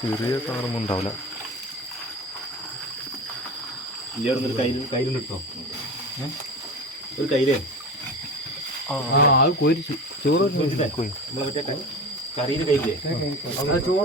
ചെറിയ സാധനം ഉണ്ടാവില്ല. ഇല്ല അവിടെ ഒരു കയ്യിൽ കയ്യിൽ കിട്ടോ ഒരു കയ്യിലേ? അത് കോരിച്ചു ചോറ് കോഴി. നമ്മളെ മറ്റേ കറിയിൽ കയ്യില്ലേ ചോറ്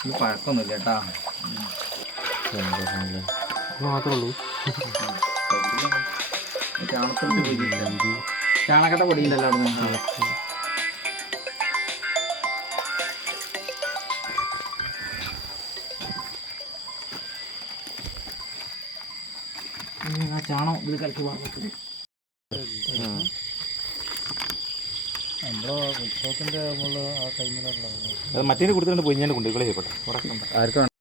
ഇത് പഴക്കൊന്നുമില്ല കേട്ടാ മാത്രമേ ഉള്ളൂ. ചാണകത്തിന്റെ ചാണകട്ട പൊടിയില്ലല്ലോ അവിടെ നിന്ന് ആ ചാണം ഇത് കലക്കി വാങ്ങി മറ്റേ കൊടുത്തിട്ടുണ്ട് പൊഞ്ഞാന്റെ കുണ്ടുകളെ ആർക്കാണ്?